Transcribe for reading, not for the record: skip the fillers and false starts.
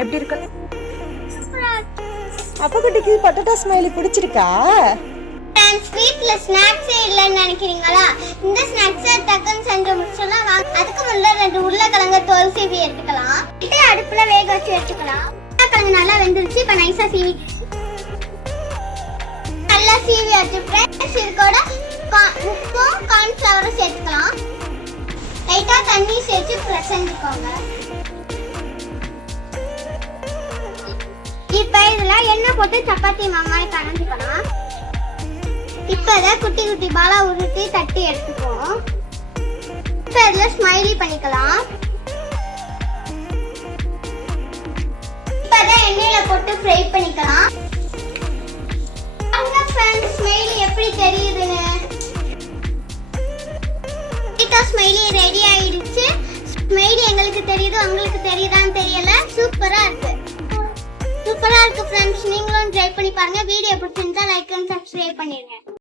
எப்படி இருக்கு? அப்பா குட்டிக்கு பொட்டேட்டோ ஸ்மைலி பிடிச்சிருக்கா? ஸ்வீட்ல ஸ்நாக்ஸ் இல்லன்னு நினைக்கிறீங்களா? இந்த ஸ்நாக்ஸ் டக்குன்னு செஞ்சு முடிச்சலாம். அதுக்கு முன்னாடி 2 உருளைக்கிழங்கு தோல் சீவி எடுத்துக்கலாம். இது அடுப்புல வேக வச்சு எடுத்துக்கலாம். உருளைக்கிழங்கு நல்லா வெந்துருச்சு. இப்ப நைஸா சீவி நல்லா சீவி வச்சுட்டேன். இது கூட உப்பும் கார்ன்ஃப்ளவரும் சேர்த்துக்கலாம். லைட்டா தண்ணி சேர்த்து பிசைஞ்சுக்கோங்க. இப்ப இதுல எண்ணெய் போட்டு சப்பாத்தி மாமாய் கலந்துக்கலாம். இப்பதான் குட்டி குட்டி பாலா உருட்டி தட்டி எடுத்துக்குவோம். இப்ப இதுல ஸ்மைலி பண்ணிக்கலாம். இப்பதான் எண்ணெயில போட்டு ஃப்ரை பண்ணிக்கலாம். அங்க ஃப்ரெண்ட்ஸ் ஸ்மைலி எப்படி தெரியுதுன்னு. ஸ்மைலி ரெடி ஆயிடுச்சு. ஸ்மைலி எங்களுக்கு தெரியுது, உங்களுக்கு தெரியுதான்னு தெரியல. சூப்பரா இருக்கு. சூப்பரா இருக்கு ஃப்ரெண்ட்ஸ். நீங்களும் ட்ரை பண்ணி பாருங்க. வீடியோ பிடிச்சிருந்தா லைக் அண்ட் சப்ஸ்கிரைப் பண்ணிருங்க.